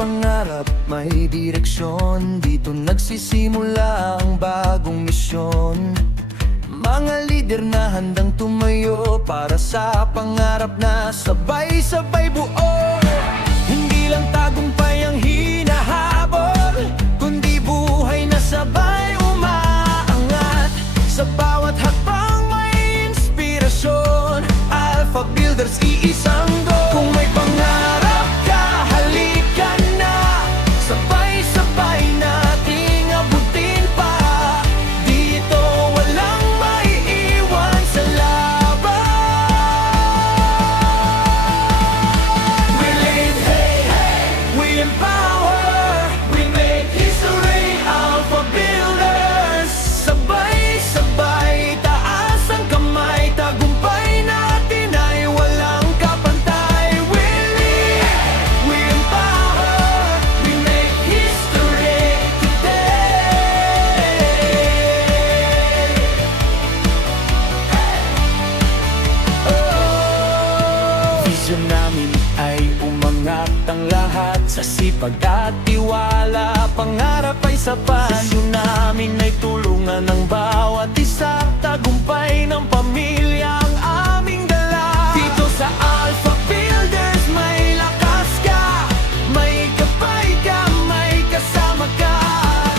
pangarap, may direksyon. Dito nagsisimula ang bagong misyon. Mga lider na handang tumayo para sa pangarap na sabay-sabay buo. Hindi lang tagumpay ang hinahabol, kundi buhay na sabay umaangat. Sa bawat hakbang may inspirasyon, Alpha Builders, iisang goal. Kung may pangarap ka, halika na, sabay-sabay nating abutin pa. Dito walang maiiwan sa laban. We lead, hey, hey, we empower, we make history, Alpha Builders. Sabay-sabay, taas ang kamay, tagumpay natin ay walang kapantay. We lead, we empower, we make history today. Vision namin ay umangat ang lahat sa sipag at tiwala. Pangarap ay sapat. Vision namin ay tulungan ng bawat isa. Tagumpay ng pamilya ang aming dala. Dito sa Alpha Builders may lakas ka, may gabay ka, may kasama ka.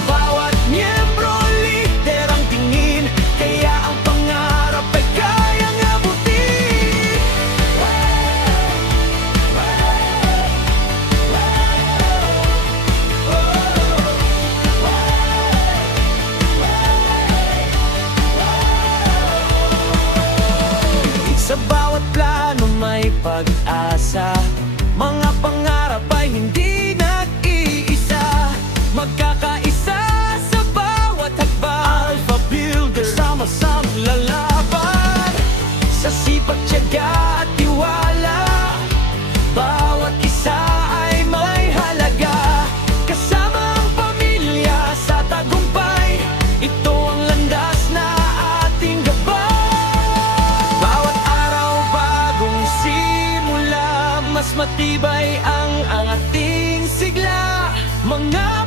Bawat miyembro leader ang tingin, kaya ang pangarap ay kayang abutin. Sa bawat plano may pag-asa, mga pangarap ay hindi nag-iisa. Magkakaisa sa bawat hakbang, Alpha Builders, sama-sama lalaban. Sa sipag, tiyaga at tiwala, bawat isa ay may halaga. Kasama ang pamilya sa tagumpay, ito ang landas na ating gabay. Bawat araw bagong simula, mas matibay ang ating sigla. Mga